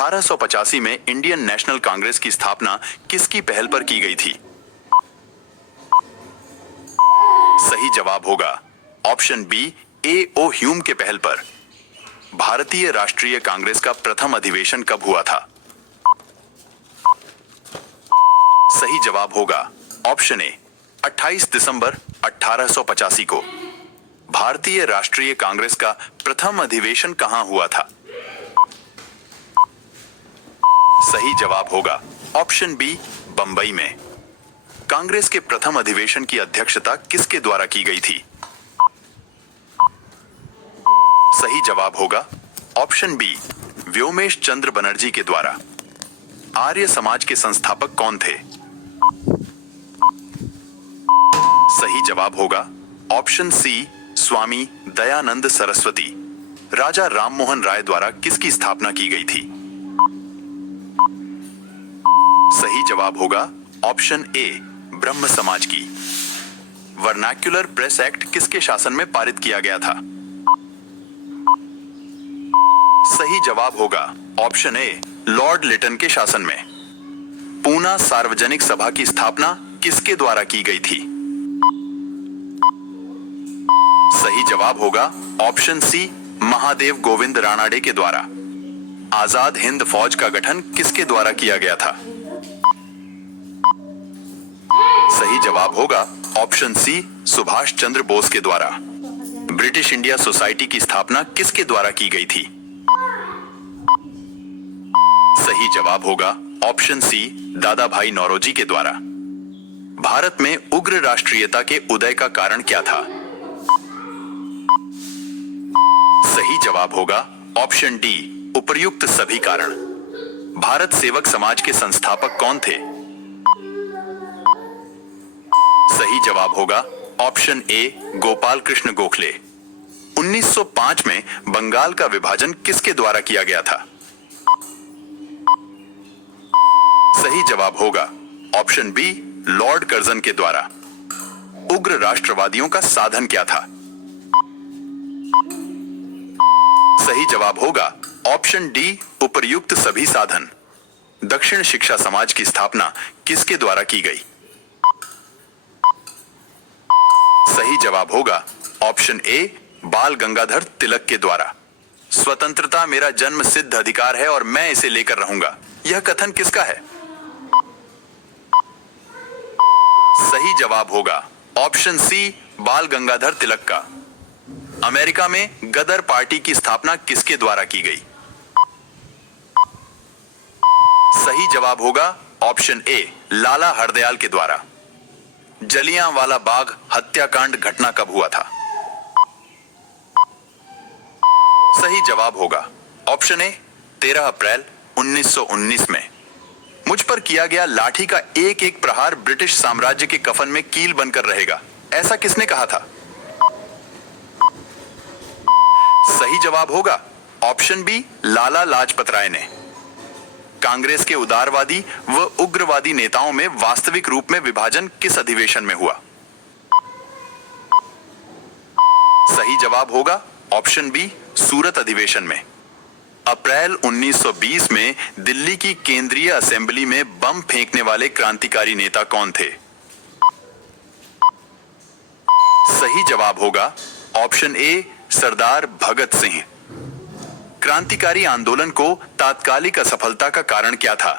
1885 में Indian national Congress की स्थापना किसकी पहल पर की गई थी? सही जवाब होगा ऑप्शन बी, ए.ओ. ह्यूम के पहल पर। भारतीय राष्ट्रीय कांग्रेस का प्रथम अधिवेशन कब हुआ था? सही जवाब होगा ऑप्शन ए, 28 दिसंबर 1885 को। भारतीय राष्ट्रीय कांग्रेस का प्रथम अधिवेशन कहां हुआ था? सही जवाब होगा ऑप्शन बी, बंबई में। कांग्रेस के प्रथम अधिवेशन की अध्यक्षता किसके द्वारा की गई थी? सही जवाब होगा ऑप्शन बी, व्योमेश चंद्र बनर्जी के द्वारा। आर्य समाज के संस्थापक कौन थे? सही जवाब होगा ऑप्शन सी, स्वामी दयानंद सरस्वती। राजा राममोहन राय द्वारा किसकी स्थापना की गई थी? सही जवाब होगा ऑप्शन ए, ब्रह्म समाज की। वर्नाक्युलर प्रेस एक्ट किसके शासन में पारित किया गया था? सही जवाब होगा ऑप्शन ए, लॉर्ड लिटन के शासन में। पूना सार्वजनिक सभा की स्थापना किसके द्वारा की गई थी? सही जवाब होगा ऑप्शन सी, महादेव गोविंद रानाडे के द्वारा। आजाद हिंद फौज का गठन किसके द्वारा किया गया था? सही जवाब होगा ऑप्शन सी, सुभाष चंद्र बोस के द्वारा। ब्रिटिश इंडिया सोसाइटी की स्थापना किसके द्वारा की गई थी? सही जवाब होगा ऑप्शन सी, दादा भाई नौरोजी के द्वारा। भारत में उग्र राष्ट्रीयता के उदय का कारण क्या था? सही जवाब होगा ऑप्शन डी, उपर्युक्त सभी कारण। भारत सेवक समाज के संस्थापक कौन थे? सही जवाब होगा ऑप्शन ए, गोपाल कृष्ण गोखले। 1905 में बंगाल का विभाजन किसके द्वारा किया गया था? सही जवाब होगा ऑप्शन बी, लॉर्ड कर्जन के द्वारा। उग्र राष्ट्रवादियों का साधन क्या था? सही जवाब होगा ऑप्शन डी, उपर्युक्त सभी साधन। दक्षिण शिक्षा समाज की स्थापना किसके द्वारा की गई? सही जवाब होगा ऑप्शन ए, बाल गंगाधर तिलक के द्वारा। स्वतंत्रता मेरा जन्म सिद्ध अधिकार है और मैं इसे लेकर रहूंगा, यह कथन किसका है? सही जवाब होगा ऑप्शन सी, बाल गंगाधर तिलक का। अमेरिका में गदर पार्टी की स्थापना किसके द्वारा की गई? सही जवाब होगा ऑप्शन ए, लाला हरदयाल के द्वारा। जलियांवाला बाग हत्याकांड घटना कब हुआ था? सही जवाब होगा ऑप्शन ए, 13 अप्रैल 1919 में। मुझ पर किया गया लाठी का एक एक प्रहार ब्रिटिश साम्राज्य के कफन में कील बनकर रहेगा, ऐसा किसने कहा था? सही जवाब होगा ऑप्शन बी, लाला लाजपत राय ने। कांग्रेस के उदारवादी व उग्रवादी नेताओं में वास्तविक रूप में विभाजन किस अधिवेशन में हुआ? सही जवाब होगा ऑप्शन बी, सूरत अधिवेशन में। अप्रैल 1920 में दिल्ली की केंद्रीय असेंबली में बम फेंकने वाले क्रांतिकारी नेता कौन थे? सही जवाब होगा ऑप्शन ए, सरदार भगत सिंह। क्रांतिकारी आंदोलन को तात्कालिक असफलता का कारण क्या था?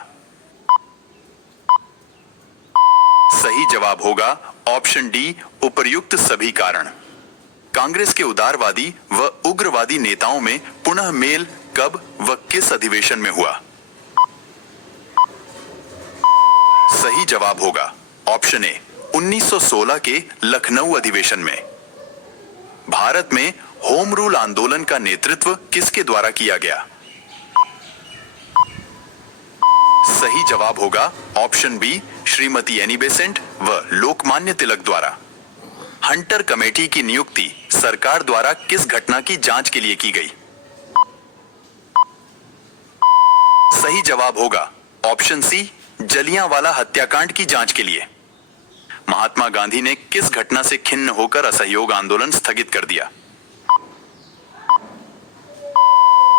सही जवाब होगा ऑप्शन डी, उपर्युक्त सभी कारण। कांग्रेस के उदारवादी व उग्रवादी नेताओं में पुनः मेल कब व किस अधिवेशन में हुआ? सही जवाब होगा ऑप्शन ए, 1916 के लखनऊ अधिवेशन में। भारत में होम रूल आंदोलन का नेतृत्व किसके द्वारा किया गया? सही जवाब होगा option B, Shrimati Annie Besant व लोकमान्य तिलक द्वारा। हंटर कमेटी की नियुक्ति सरकार द्वारा किस घटना की जांच के लिए की गई? सही जवाब होगा ऑप्शन सी, जलियांवाला हत्याकांड की जांच के लिए। महात्मा गांधी ने किस घटना से खिन्न होकर असहयोग आंदोलन स्थगित कर दिया?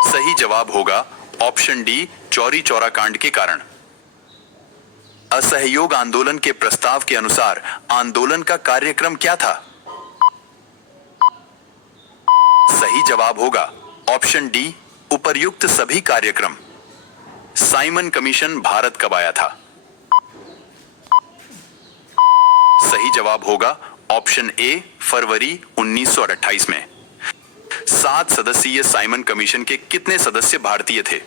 सही जवाब होगा ऑप्शन डी चौरी चौरा कांड के कारण। असहयोग आंदोलन के प्रस्ताव के अनुसार आंदोलन का कार्यक्रम क्या था? सही जवाब होगा ऑप्शन डी उपर्युक्त सभी कार्यक्रम। साइमन कमीशन भारत कब आया था? सही जवाब होगा ऑप्शन ए फरवरी 1928 में। 7 सदस्यीय साइमन कमीशन के कितने सदस्य भारतीय थे?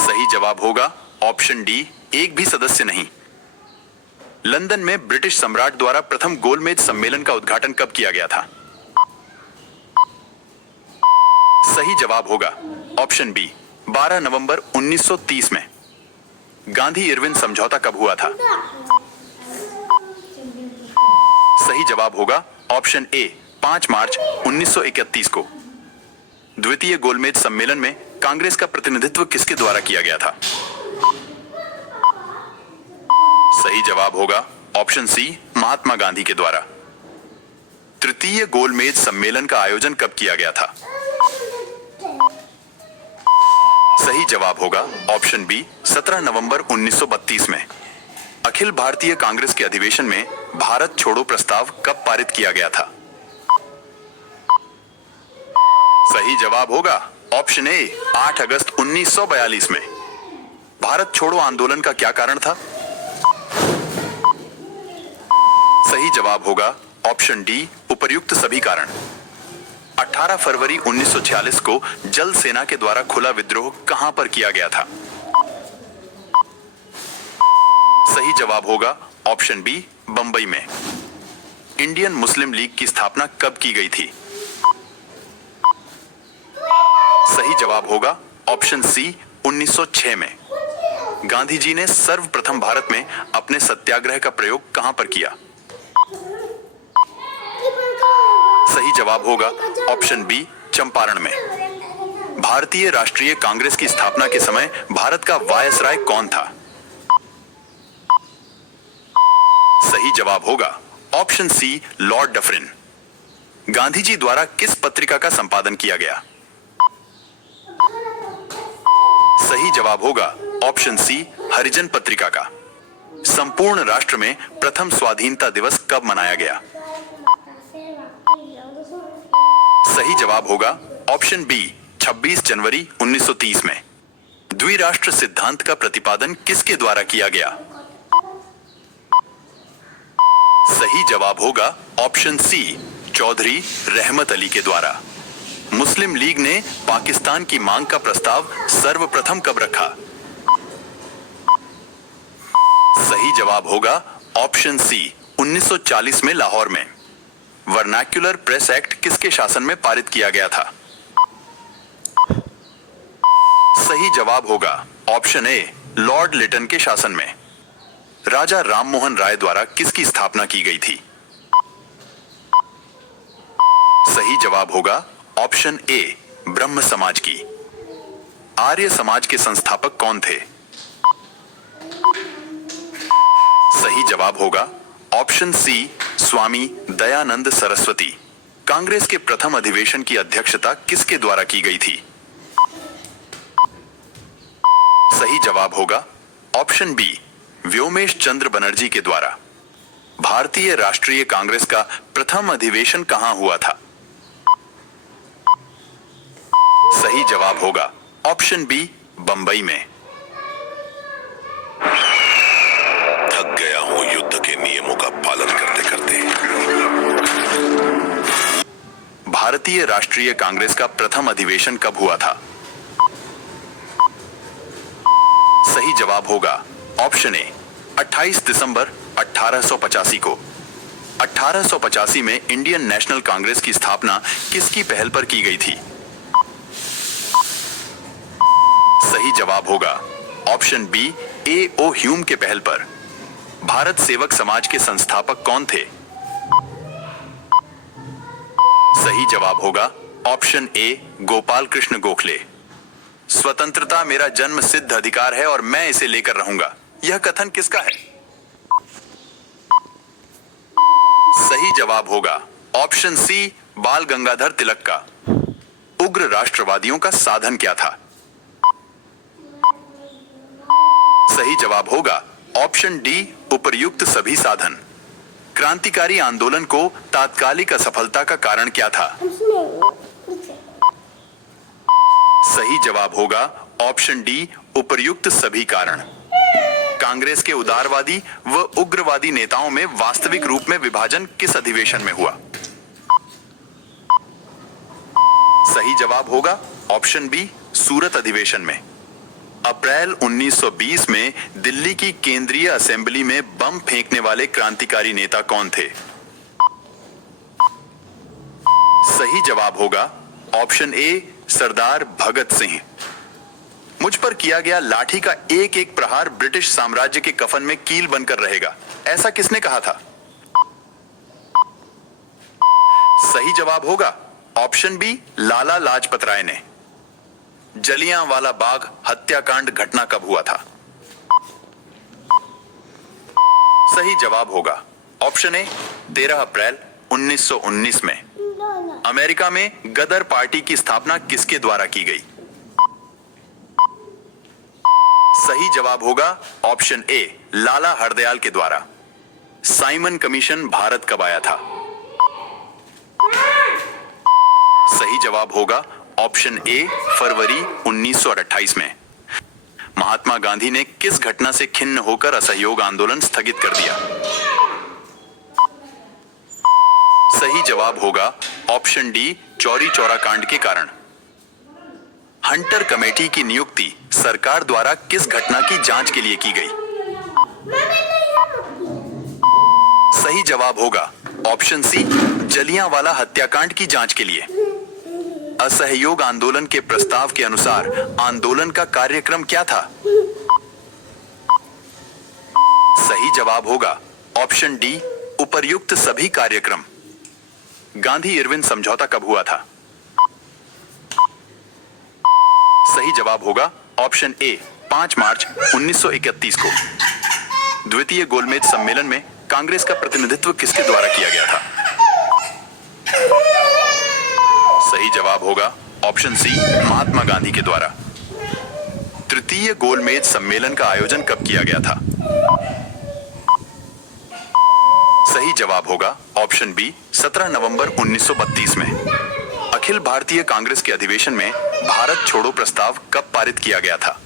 सही जवाब होगा ऑप्शन डी एक भी सदस्य नहीं। लंदन में ब्रिटिश सम्राट द्वारा प्रथम गोलमेज सम्मेलन का उद्घाटन कब किया गया था? सही जवाब होगा ऑप्शन बी 12 नवंबर 1930 में। गांधी इरविन समझौता कब हुआ था? सही जवाब होगा ऑप्शन ए 5 मार्च 1931 को। द्वितीय गोलमेज सम्मेलन में कांग्रेस का प्रतिनिधित्व किसके द्वारा किया गया था? सही जवाब होगा ऑप्शन सी महात्मा गांधी के द्वारा। तृतीय गोलमेज सम्मेलन का आयोजन कब किया गया था? सही जवाब होगा ऑप्शन बी 17 नवंबर 1932 में। अखिल भारतीय कांग्रेस के अधिवेशन में भारत छोड़ो प्रस्ताव कब पारित किया गया था? सही जवाब होगा ऑप्शन ए 8 अगस्त 1942 में। भारत छोड़ो आंदोलन का क्या कारण था? सही जवाब होगा ऑप्शन डी उपर्युक्त सभी कारण। 18 फरवरी 1946 को जल सेना के द्वारा खुला विद्रोह कहां पर किया गया था? सही जवाब होगा ऑप्शन बी बंबई में। इंडियन मुस्लिम लीग की स्थापना कब की गई थी? सही जवाब होगा ऑप्शन सी 1906 में। गांधी जी ने सर्वप्रथम भारत में अपने सत्याग्रह का प्रयोग कहां पर किया? सही जवाब होगा ऑप्शन बी चंपारण में। भारतीय राष्ट्रीय कांग्रेस की स्थापना के समय भारत का वायसराय कौन था? सही जवाब होगा option C Lord Dufferin. Gandhi ji द्वारा किस पत्रिका का संपादन किया गया? सही जवाब होगा ऑप्शन सी हरिजन पत्रिका का। संपूर्ण राष्ट्र में प्रथम स्वाधीनता दिवस कब मनाया गया? सही जवाब होगा ऑप्शन बी 26 जनवरी 1930 में। द्विराष्ट्र सिद्धांत का प्रतिपादन किसके द्वारा किया गया? सही जवाब होगा ऑप्शन सी चौधरी रहमत अली के द्वारा। मुस्लिम लीग ने पाकिस्तान की मांग का प्रस्ताव सर्वप्रथम कब रखा? सही जवाब होगा ऑप्शन सी 1940 में लाहौर में। वर्नाक्युलर प्रेस एक्ट किसके शासन में पारित किया गया था? सही जवाब होगा ऑप्शन ए लॉर्ड लिटन के शासन में। राजा राममोहन राय द्वारा किसकी स्थापना की गई थी? सही जवाब होगा ऑप्शन ए ब्रह्म समाज की। आर्य समाज के संस्थापक कौन थे? सही जवाब होगा ऑप्शन सी स्वामी दयानंद सरस्वती। कांग्रेस के प्रथम अधिवेशन की अध्यक्षता किसके द्वारा की गई थी? सही जवाब होगा ऑप्शन बी व्योमेश चंद्र बनर्जी के द्वारा। भारतीय राष्ट्रीय कांग्रेस का प्रथम अधिवेशन कहां हुआ था? सही जवाब होगा ऑप्शन बी बंबई में। थक गया हूं युद्ध के नियमों का पालन करते करते। भारतीय राष्ट्रीय कांग्रेस का प्रथम अधिवेशन कब हुआ था? सही जवाब होगा ऑप्शन ए 28 दिसंबर 1885 को। 1885 में इंडियन नेशनल कांग्रेस की स्थापना किसकी पहल पर की गई थी? सही जवाब होगा ऑप्शन बी ए ओ ह्यूम के पहल पर। भारत सेवक समाज के संस्थापक कौन थे? सही जवाब होगा ऑप्शन ए गोपाल कृष्ण गोखले। स्वतंत्रता मेरा जन्म सिद्ध अधिकार है और मैं इसे लेकर रहूंगा, यह कथन किसका है? सही जवाब होगा ऑप्शन सी बाल गंगाधर तिलक का। उग्र राष्ट्रवादियों का साधन क्या था? सही जवाब होगा ऑप्शन डी, उपर्युक्त सभी साधन। क्रांतिकारी आंदोलन को तात्कालिक असफलता का कारण क्या था? सही जवाब होगा ऑप्शन डी, उपर्युक्त सभी कारण। कांग्रेस के उदारवादी व उग्रवादी नेताओं में वास्तविक रूप में विभाजन किस अधिवेशन में हुआ? सही जवाब होगा ऑप्शन बी, सूरत अधिवेशन में। अप्रैल 1920 में दिल्ली की केंद्रीय असेंबली में बम फेंकने वाले क्रांतिकारी नेता कौन थे? सही जवाब होगा ऑप्शन ए, सरदार भगत सिंह। मुझ पर किया गया लाठी का एक एक प्रहार ब्रिटिश साम्राज्य के कफन में कील बनकर रहेगा, ऐसा किसने कहा था? सही जवाब होगा ऑप्शन बी, लाला लाजपत राय ने। जलियांवाला बाग हत्याकांड घटना कब हुआ था? सही जवाब होगा ऑप्शन ए, 13 अप्रैल 1919 में। अमेरिका में गदर पार्टी की स्थापना किसके द्वारा की गई? सही जवाब होगा ऑप्शन ए, लाला हरदयाल के द्वारा। साइमन कमीशन भारत कब आया था? सही जवाब होगा ऑप्शन ए, फरवरी 1928 में। महात्मा गांधी ने किस घटना से खिन्न होकर असहयोग आंदोलन स्थगित कर दिया? सही जवाब होगा ऑप्शन डी, चौरी चौरा कांड के कारण। हंटर कमेटी की नियुक्ति सरकार द्वारा किस घटना की जांच के लिए की गई? सही जवाब होगा ऑप्शन सी, जलियांवाला हत्याकांड की जांच के लिए। असहयोग आंदोलन के प्रस्ताव के अनुसार आंदोलन का कार्यक्रम क्या था? सही जवाब होगा ऑप्शन डी, उपर्युक्त सभी कार्यक्रम। गांधी इरविन समझौता कब हुआ था? सही जवाब होगा ऑप्शन ए, 5 मार्च 1931 को। द्वितीय गोलमेज सम्मेलन में कांग्रेस का प्रतिनिधित्व किसके द्वारा किया गया था? सही जवाब होगा ऑप्शन सी, महात्मा गांधी के द्वारा। तृतीय गोलमेज सम्मेलन का आयोजन कब किया गया था? सही जवाब होगा ऑप्शन बी, 17 नवंबर 1932 में। अखिल भारतीय कांग्रेस के अधिवेशन में भारत छोड़ो प्रस्ताव कब पारित किया गया था?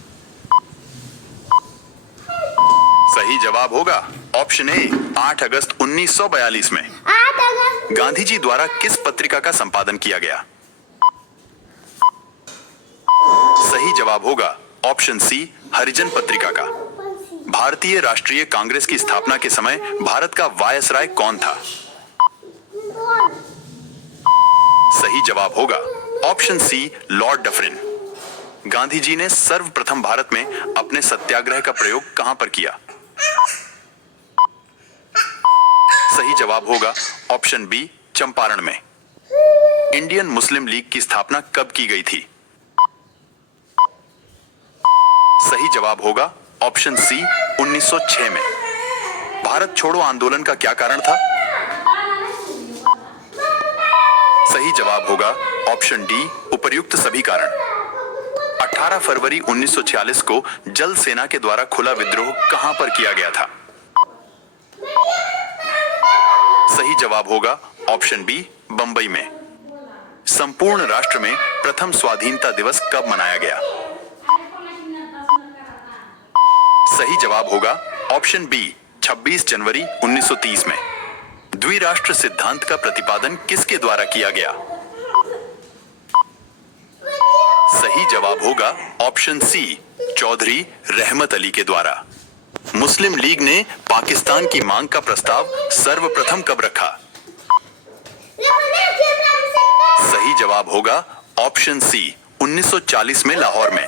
सही जवाब होगा ऑप्शन ए, 8 अगस्त 1942 में। गांधी जी द्वारा किस पत्रिका का संपादन किया गया? सही जवाब होगा ऑप्शन सी, हरिजन पत्रिका का। भारतीय राष्ट्रीय कांग्रेस की स्थापना के समय भारत का वायसराय कौन था? सही जवाब होगा option C, Lord Dufferin. Gandhi ji ने सर्वप्रथम भारत में अपने सत्याग्रह का प्रयोग कहां पर किया? सही जवाब होगा ऑप्शन बी, चंपारण में। इंडियन मुस्लिम लीग की स्थापना कब की गई थी? सही जवाब होगा ऑप्शन सी, 1906 में। भारत छोड़ो आंदोलन का क्या कारण था? सही जवाब होगा ऑप्शन डी, उपर्युक्त सभी कारण। 18 फरवरी 1946 को जल सेना के द्वारा खुला विद्रोह कहां पर किया गया था? सही जवाब होगा ऑप्शन बी, बंबई में। संपूर्ण राष्ट्र में प्रथम स्वाधीनता दिवस कब मनाया गया? सही जवाब होगा ऑप्शन बी, 26 जनवरी 1930 में। द्विराष्ट्र सिद्धांत का प्रतिपादन किसके द्वारा किया गया? सही जवाब होगा ऑप्शन सी, चौधरी रहमत अली के द्वारा। मुस्लिम लीग ने पाकिस्तान की मांग का प्रस्ताव सर्वप्रथम कब रखा? सही जवाब होगा ऑप्शन सी, 1940 में लाहौर में।